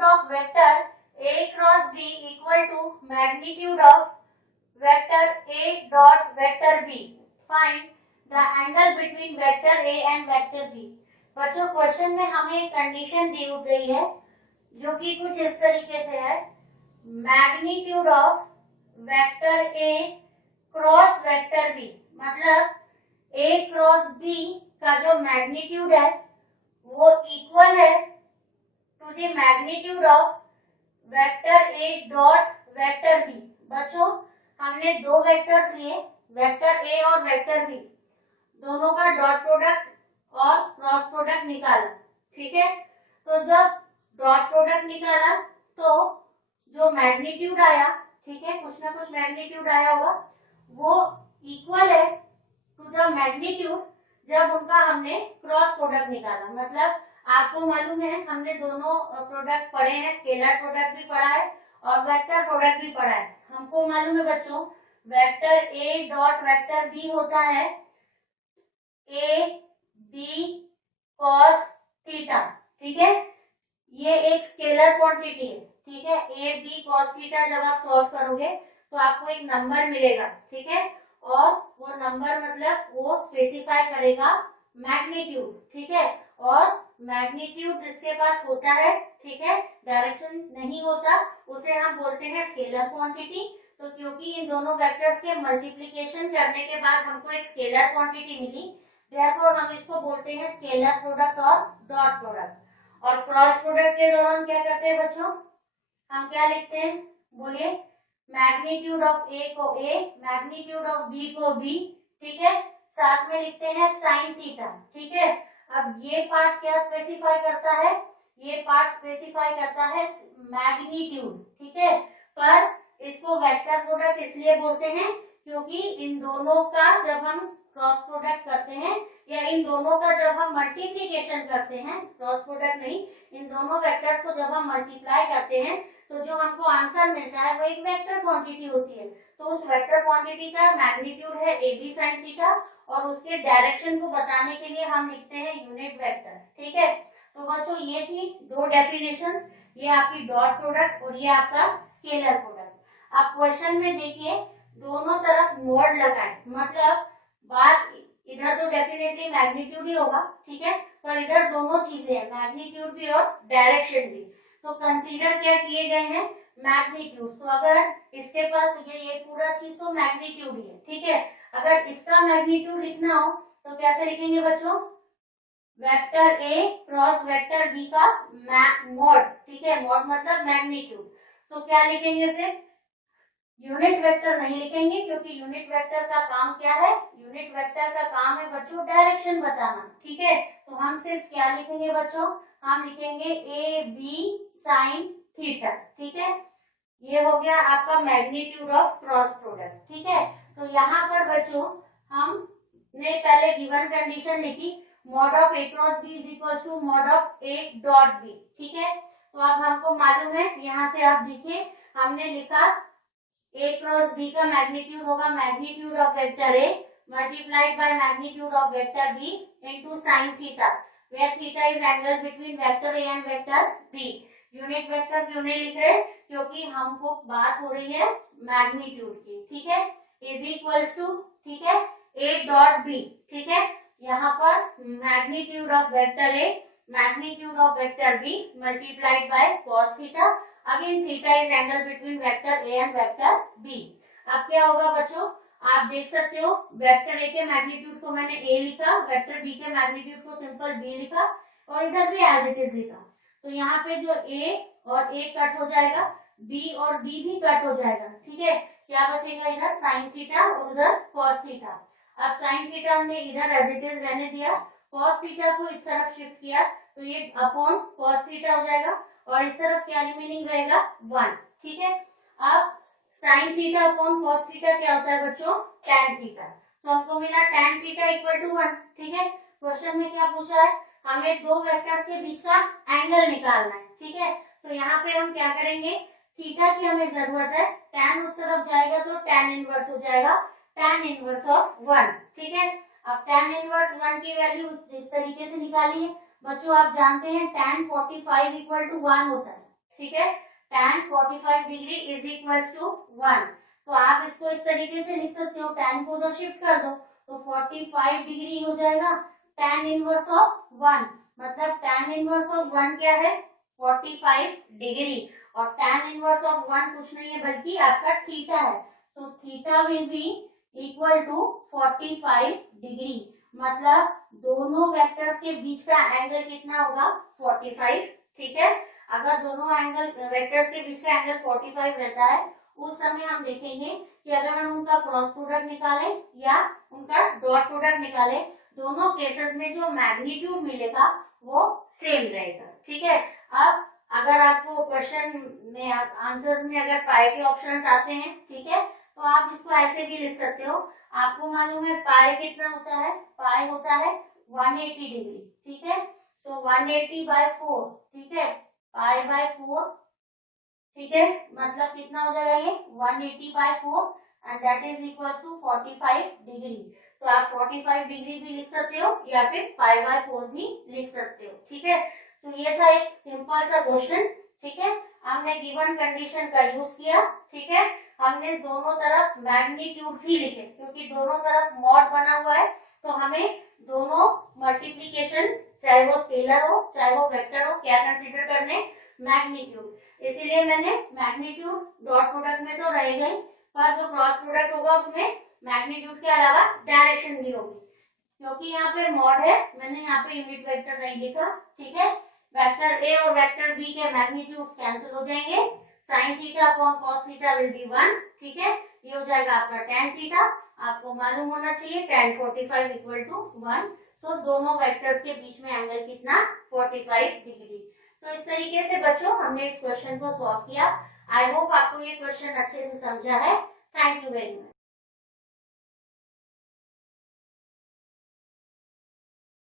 Magnitude of vector A cross B equal to magnitude of vector A dot vector B। Find the angle between vector A and vector B। बच्चों question में हमें एक condition दी गई है जो कि कुछ इस तरीके से है, magnitude of vector A cross vector B, मतलब A क्रॉस B का जो मैग्नीट्यूड है वो इक्वल है to the magnitude of vector A dot vector B। बच्चों हमने दो वेक्टर्स लिए, वेक्टर A और वेक्टर B, दोनों का डॉट प्रोडक्ट और क्रॉस प्रोडक्ट निकाला। ठीक है, तो जब डॉट प्रोडक्ट निकाला तो जो मैग्नीट्यूड आया, ठीक है, कुछ ना कुछ मैग्नीट्यूड आया होगा, वो इक्वल है टू द मैग्नीट्यूड जब उनका हमने क्रॉस प्रोडक्ट निकाला। मतलब आपको मालूम है हमने दोनों प्रोडक्ट पढ़े हैं, स्केलर प्रोडक्ट भी पढ़ा है और वेक्टर प्रोडक्ट भी पढ़ा है। हमको मालूम है बच्चों vector A dot vector B होता है A B cos थीटा। ठीक है, ये एक स्केलर क्वांटिटी है। ठीक है, A B cos थीटा जब आप सॉल्व करोगे तो आपको एक नंबर मिलेगा। ठीक है, और वो नंबर मतलब वो स्पेसिफाई करेगा मैग्नीट्यूड। ठीक है, और मैग्नीट्यूड जिसके पास होता है, ठीक है, डायरेक्शन नहीं होता, उसे हम बोलते हैं स्केलर क्वांटिटी। तो क्योंकि इन दोनों वेक्टर्स के मल्टीप्लिकेशन करने के बाद हमको एक स्केलर क्वांटिटी मिली, therefore हम इसको बोलते हैं स्केलर प्रोडक्ट और डॉट प्रोडक्ट। और क्रॉस प्रोडक्ट के दौरान क्या करते हैं बच्चों, हम क्या लिखते हैं, बोलिए, मैग्नीट्यूड ऑफ A को A, मैग्नीट्यूड ऑफ B को B। ठीक है, साथ में लिखते हैं साइन थीटा। ठीक है, अब ये पार्ट क्या स्पेसिफाई करता है, ये पार्ट स्पेसिफाई करता है मैग्नीट्यूड। ठीक है, पर इसको वेक्टर प्रोडक्ट इसलिए बोलते हैं क्योंकि इन दोनों का जब हम क्रॉस प्रोडक्ट करते हैं या इन दोनों का जब हम मल्टीप्लिकेशन करते हैं, क्रॉस प्रोडक्ट नहीं, इन दोनों वेक्टर्स को जब हम मल्टीप्लाई करते हैं तो जो हमको आंसर मिलता है वो एक वेक्टर क्वांटिटी होती है। तो उस वेक्टर क्वांटिटी का मैग्नीट्यूड है AB sin थीटा और उसके डायरेक्शन को बताने के लिए हम लिखते हैं यूनिट वेक्टर। ठीक है, तो बच्चों ये थी दो डेफिनेशंस, ये आपकी डॉट प्रोडक्ट और ये आपका स्केलर प्रोडक्ट। अब क्वेश्चन में देखिए दोनों तरफ मोड लगाए, मतलब बात इधर तो डेफिनेटली मैग्नीट्यूड ही होगा, ठीक है, पर इधर दोनों चीजें हैं, मैग्नीट्यूड भी और डायरेक्शन भी। तो कंसीडर क्या किए गए हैं, मैग्नीट्यूड। तो अगर इसके पास ये पूरा चीज तो मैग्नीट्यूड ही है। ठीक है, अगर इसका मैग्नीट्यूड लिखना हो तो कैसे लिखेंगे बच्चों, vector A cross vector B का मोड। ठीक है, मोड मतलब मैग्नीट्यूड। तो क्या लिखेंगे फिर, यूनिट वेक्टर नहीं लिखेंगे क्योंकि यूनिट वेक्टर का काम क्या है, यूनिट वेक्टर का काम है बच्चों डायरेक्शन बताना। ठीक है, तो हम सिर्फ क्या लिखेंगे बच्चों, हम लिखेंगे AB sin थीटा। ठीक है, ये हो गया आपका मैग्नीट्यूड ऑफ क्रॉस प्रोडक्ट। ठीक है, तो यहाँ पर बच्चों हमने पहले गिवन कंडीशन लिखी, mod of A cross B is equal to mod of A dot B। ठीक है, तो अब हमको मालूम है, यहाँ से आप देखिए हमने लिखा A क्रॉस B का मैग्नीट्यूड होगा magnitude of vector A multiplied by magnitude of vector B into sin theta, where theta is angle between vector A and vector B। Unit vector क्यों नहीं लिख रहे, क्योंकि हमको बात हो रही है मैग्नीट्यूड की। ठीक है, इज इक्वल्स टू, ठीक है, A डॉट B। ठीक है, यहाँ पर magnitude of vector A magnitude of vector B multiplied by cos theta, again theta is angle between vector A and vector B। अब क्या होगा बच्चों, आप देख सकते हो वेक्टर A के मैग्नीट्यूड को मैंने A लिखा, वेक्टर B के मैग्नीट्यूड को सिंपल B लिखा और इधर भी एज इट इज लिखा। तो यहाँ पे जो A और A कट हो जाएगा, B और B भी कट हो जाएगा। ठीक है, क्या बचेगा, इधर साइन थीटा और उधर कॉस थीटा। अब साइन थीटा हमने इधर एज इट इज रहने दिया, कॉस थीटा को इस तरफ शिफ्ट किया तो ये अपॉन कॉस थीटा हो जाएगा और इस तरफ क्या रिमेनिंग रहेगा 1। ठीक है, अब sine theta upon cos theta क्या होता है बच्चों, tan थीटा। तो हमको मिला tan थीटा इक्वल टू 1। ठीक है, क्वेश्चन में क्या पूछा है, हमें दो वेक्टर्स के बीच का एंगल निकालना है। ठीक है, तो यहाँ पे हम क्या करेंगे, थीटा की हमें जरूरत है, tan उस तरफ जाएगा तो tan इनवर्स हो जाएगा, tan इनवर्स ऑफ 1। ठीक है, अब tan इनवर्स 1 की वैल्यू इस तरीके से निकालिए। बच्चों आप जानते हैं tan 45 इक्वल टू 1 होता है। ठीक है, tan 45 degree is equals to 1। तो आप इसको इस तरीके से लिख सकते हो, tan को उधर शिफ्ट कर दो तो 45 डिग्री हो जाएगा tan इनवर्स ऑफ 1। मतलब tan इनवर्स ऑफ 1 क्या है, 45 डिग्री, और tan इनवर्स ऑफ 1 कुछ नहीं है बल्कि आपका थीटा है। तो theta will be equal to 45 degree. मतलब दोनों वेक्टर्स के बीच का एंगल कितना होगा, 45। ठीक है, अगर दोनों एंगल वेक्टर्स के बीच का एंगल 45 रहता है, उस समय हम देखेंगे कि अगर हम उनका क्रॉस प्रोडक्ट निकालें या उनका डॉट प्रोडक्ट निकालें, दोनों केसेस में जो मैग्नीट्यूड मिलेगा वो सेम रहेगा। ठीक है, अब अगर आपको क्वेश्चन में आंसर्स में अगर पाई के ऑप्शंस आते हैं, ठीक है, तो आप इसको ऐसे भी लिख सकते हो। आपको मालूम है पाई कितना होता है, पाई होता है 180 डिग्री। ठीक है, सो 180 बाय 4, ठीक है, पाई बाय 4, ठीक है, मतलब कितना हो जाएगा ये 180 by 4 and that is equals to 45 degree. तो आप 45 डिग्री भी लिख सकते हो या फिर पाई बाय 4 भी लिख सकते हो। ठीक है, तो ये था एक सिंपल सा क्वेश्चन। ठीक है, हमने गिवन कंडीशन का यूज किया। ठीक है, हमने दोनों तरफ मैग्नीट्यूड्स ही लिखे क्योंकि दोनों तरफ मॉड बना हुआ है, तो हमें दोनों मल्टीप्लीकेशन, चाहे वो स्केलर हो चाहे वो वेक्टर हो, क्या कंसीडर करने, मैग्नीट्यूड। इसीलिए मैंने मैग्नीट्यूड डॉट प्रोडक्ट में तो रहेगा ही, पर जो क्रॉस प्रोडक्ट होगा उसमें मैग्नीट्यूड के अलावा डायरेक्शन भी होगी। क्योंकि यहाँ पे मॉड है, मैंने यहाँ पे यूनिट वेक्टर नहीं लिखा। ठीक है, वेक्टर ए और वेक्टर बी के मैग्नीट्यूड्स कैंसिल हो जाएंगे, sin theta upon cos theta will B 1। ठीक है, ये हो जाएगा आपका tan थीटा। आपको मालूम होना चाहिए tan 45 इक्वल टू 1। सो दोनों वेक्टर्स के बीच में एंगल कितना, 45 डिग्री। तो इस तरीके से बच्चों हमने इस क्वेश्चन को सॉल्व किया। आई होप आपको ये क्वेश्चन अच्छे से समझा है। Thank you very much.